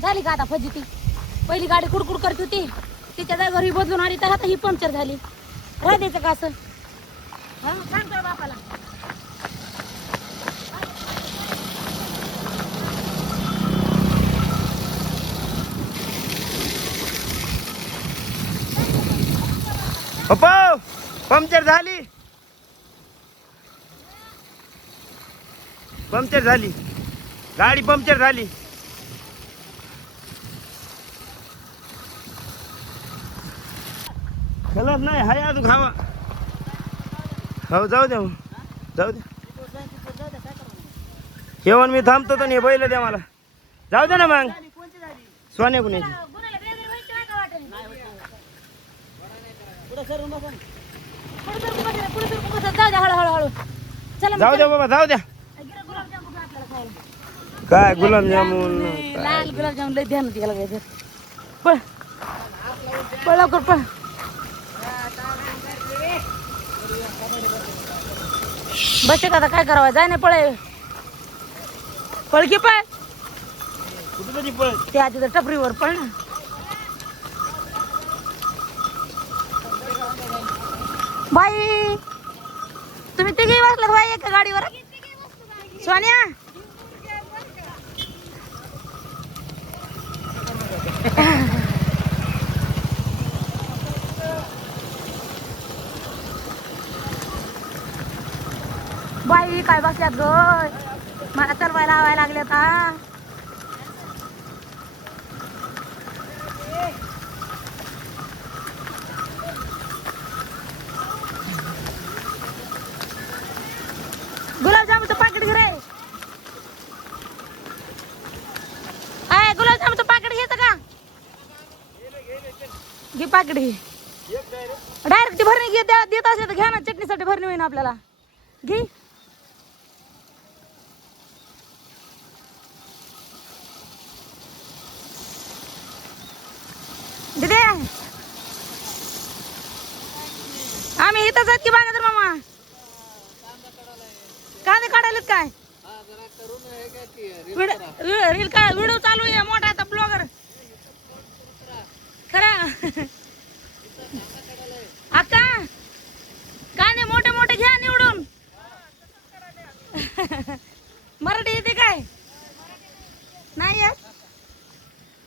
झाली का आता फजिती पहिली गाडी कुडकुड करत होती. तिच्या जागेवर ही बदलून आली तर आता ही पंक्चर झाली. राह द्यायचं का असं. हा सांगतोय बापाला. पप्पा पंक्चर झाली. पंक्चर झाली. गाडी पंक्चर झाली. खलास नाही हाय अजून खावा. हो जाऊ द्या मग. जाऊ द्या जेवण मी थांबतो तर नाही बैल द्या मला. जाऊ दे ना मग. सोन्या कुणी जाऊ द्या हळू हळू हळू चला जाऊ द्या बाबा जाऊ द्या काय गुलाबजामुन काय लाल गुलाबजामुन लय ध्यान द्यायला पाहिजे पळ. पळ लवकर पळ. बस आता काय करावं? जाय नाही पळ पळ की पळ. कुठं तरी पळ. ते आधी तर टपरीवर पळ ना. बाई तुम्ही तिघे बसला बाई एका गाडीवर? सोन्या बाई काय बसल्यात ग. मला चलवायला लावायला लागले आता गुलाबजामुनचं पाकिट घे रे. आहे गुलाबजामुनचं पाकिट घेत का? घे पाकिट घे डायरेक्ट ती भरणी घे द्या- देत असेल तर घ्या ना चटणीसाठी भरणी होईन आपल्याला. घे. दिदे! आम्ही इथंच आहेत की बागा तर मामा? कांदे काढायलेत काय? रील काय व्हिडिओ चालू आहे मोठा आता ब्लॉगर. खरा? अक्का कांदे मोठे मोठे घ्या निवडून. मराठी येते काय? नाही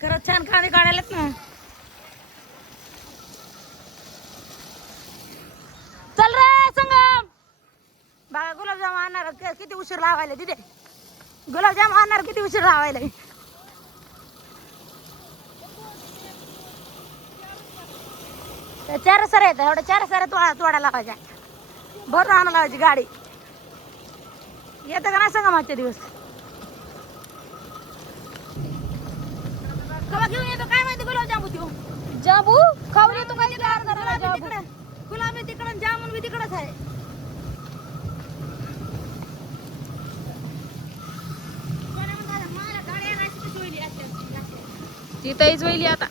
खरंच छान कांदे काढायलेत ना चल रे संगम बघा गुलाबजाम आणणार कि- किती उशीर लावायला तिथे गुलाबजाम आणणार किती उशीर लावायला? चार सर आहेत एवढ्या चार सर तोडा तोडा लावायच्या. बरं आणा लावायची गाडी. येतं का नाही सांगा मागच्या दिवस? कवा घेऊन येतो? काय माहिती गुलाबजाम तू जाबू खाऊन येतो काय तिकडे गुलाबी तिकडं जामुन बी तिकडच आहे. तिथंच होईल आता.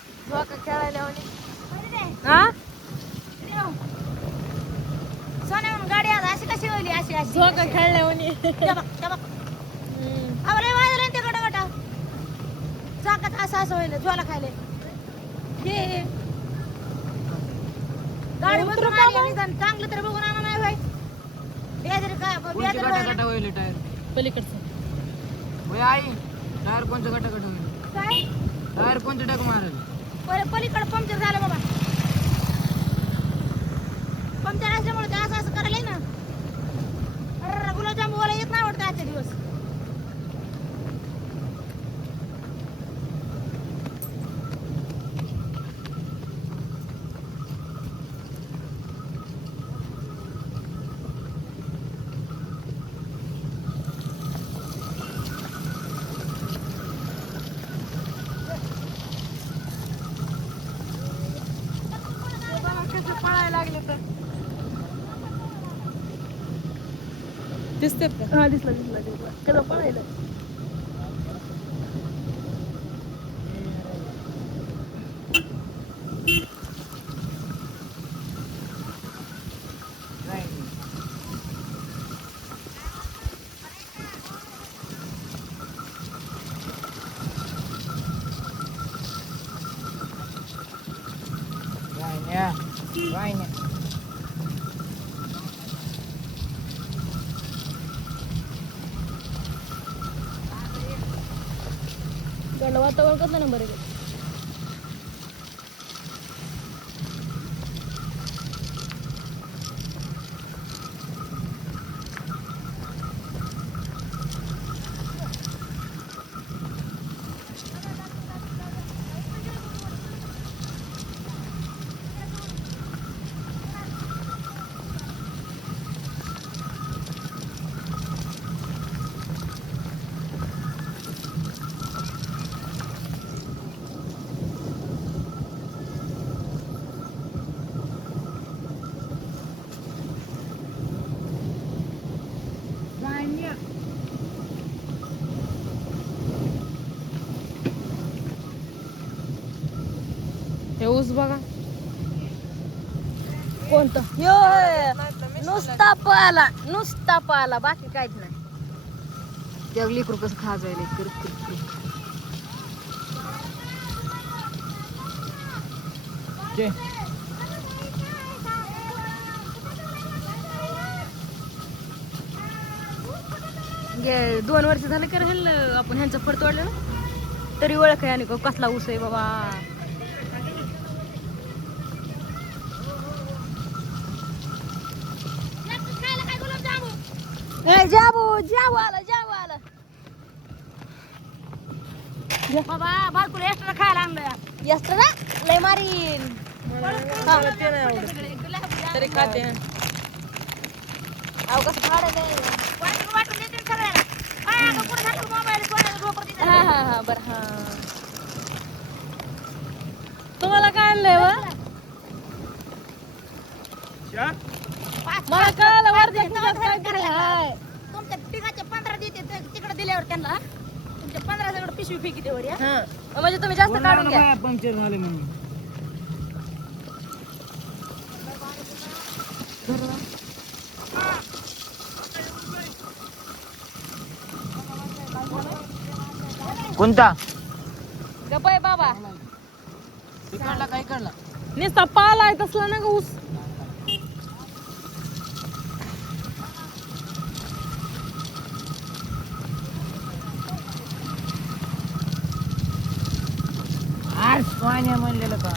खेळायला हा? गाडी आज अशी कशी होईल अशी अशी झोका खेळल्या म्हणे आवरे वाजले ते गटा गटा चाकात असं असं होईल झोला खायले. हे गाडी आली चांगलं तर बघून आणा नाही भाई बेदरी काय बेदरी गटा होईल टायर? पलीकडचं. होय आई. टायर कोणचं गटा गटा होईल? काय? टायर कोणते टाक मारेल? पलीकडे पंक्चर झालं बाबा. पंक्चर असल्यामुळे असं असं करायला ना अरे गुलाबजाम बोला येत नाही वाटतं आजचे दिवस. दिसते हा दिसला दिसला दिसला. कडं पळायला Yeah, right now. ತಗೊಳ್ಕೊತ ನಂಬರ್ ಬರೀಬೇಕು हे ऊस बघा. कोणतं? यो नुसता पाला नुसता पाला बाकी काहीच नाही. जग लेकरू कसं खाजायला कर कर कर. ते गे- दोन वर्ष झालं कर आपण ह्यांचं फड तोडलं ना? तरी ओळख आहे आणि को कसला ऊस आहे बाबा. ए, जाबू जाबू आला जाबू आला बाबा बारकुला एक्स्ट्रा खायला आणलं एक्स्ट्रा ना लय मारीन तरी खाते अहो कसं फाडायचं वाटून वाटून देते सगळ्याला काय अगं कुठं झालं मोबाईल कोणाला झोपत तिथं? हा हा हा बर हा तुम्हाला काय आणलंय वा पाच- मला पाच- कळालं पाच वरच्या दिवस खिशात झाले काहीतरी करायला. हाय तुमच्या तिघाचे पंधरा देते ते त्यांना तुमच्या पंधरा सगळं पिशवी फेकी तेवर या हा. म्हणजे तुम्ही जास्त काढून घ्या. पंक्चर झाले म्हणून. कोणता? गपाय बाबा. तिकडला काय काढला नुसता पाला आहे तसला ना ग ऊस. पाण्या म्हणलेलं का?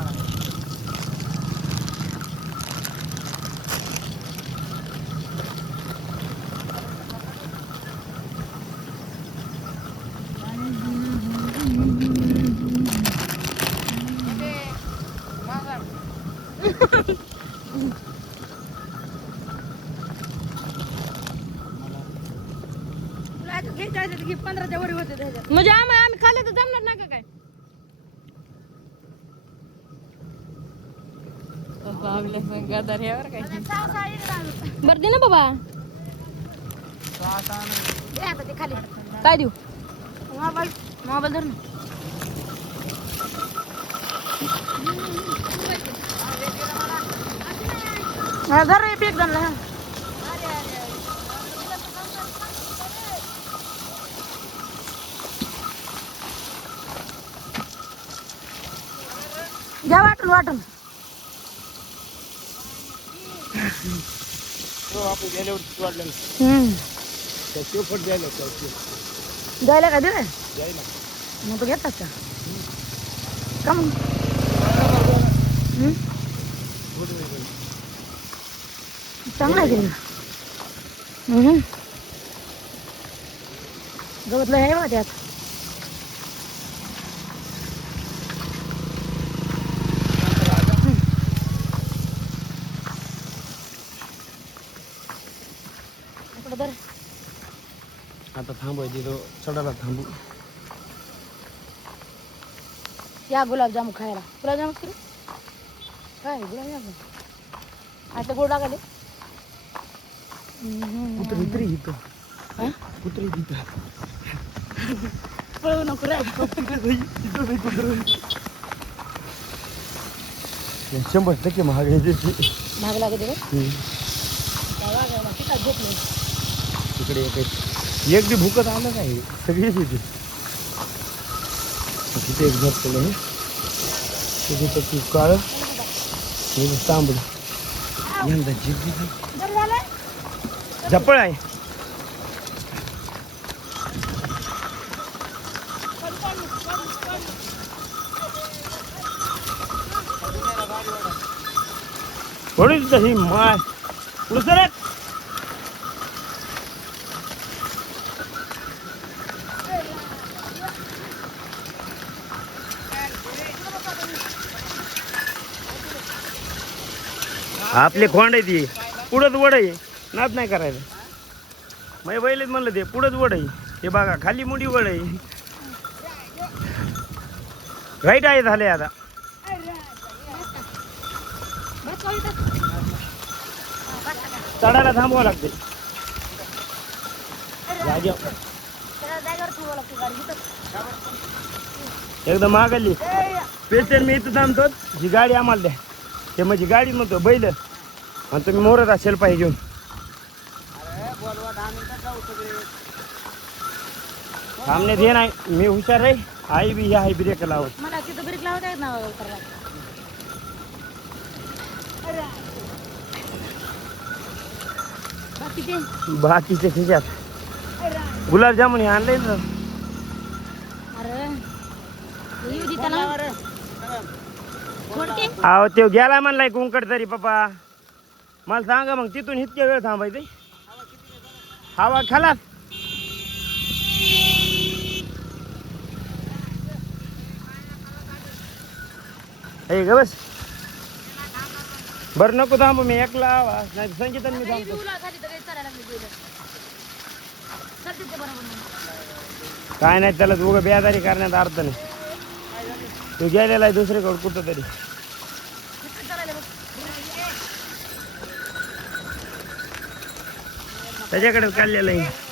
म्हणजे आम्ही आम्ही खाल्लं तर जमणार नाही का? काय गदार ह्यावर काय. बरं दे ना बाबा. काय देऊ? मोबाईल. मोबाईल धर ना. हा, धर रे एक जण हा. घ्या वाटून वाटून. आपण वाढलं शेवफट द्यायला द्यायला का दे द्यायला. मग तो घेतात का? का मग? हम्म? चांगला आहे. गवतलं आहे बा त्यात इकडं धर. आता थांबायची तो चढायला थांबू या गुलाबजाम खायला गुलाबजाम करू काय गुलाबजाम आता गोड लागले कुत्री तरी इथं हा? कुत्री इथं पळू नको रे शंभर टक्के महाग आहे महाग लागते तिकडे एक आहे. एक बी भुकत आलं नाही सगळीच येते तिथे एक झोप केलं मी तिथे तर तू काळ मी तांबड. यंदा जिद्दी झपळ आहे थोडी तशी माय. पुढे आपले खोंड आहे ती. पुढंच वड आहे. नाच नाही करायचं. मग बैलच म्हणलं ते पुढंच वड आहे. हे बघा खाली मुडी वड आहे. राईट आहे झाले आता. चढायला थांबवावं लागते. एकदम मागाली पेशंट मी इथं थांबतो ही गाडी आम्हाला द्या. ते म्हणजे गाडी म्हणतो बैल. आणि तुम्ही मोरत असेल पाहिजे थांबण्यात हे नाही मी हुशार आहे. आई बी आहे ब्रेक लावत. मला तिथं ब्रेक लावता ना बाकीचे खिशात. गुलाबजामुन हे आणले ना? दे अहो ते गेला म्हणलाय कुंकड तरी पप्पा. मला सांगा मग तिथून इतक्या वेळ थांबायचे हवा खाला हे ग बस. बरं नको थांबू मी एकला आवाज. नाही संगीता मी थांबतो. काय नाही त्याला उगं बेजारी करण्यात अर्थ नाही. तू गेलेला आहे दुसरीकडे कुठं तरी त्याच्याकडे काढलेलं आहे.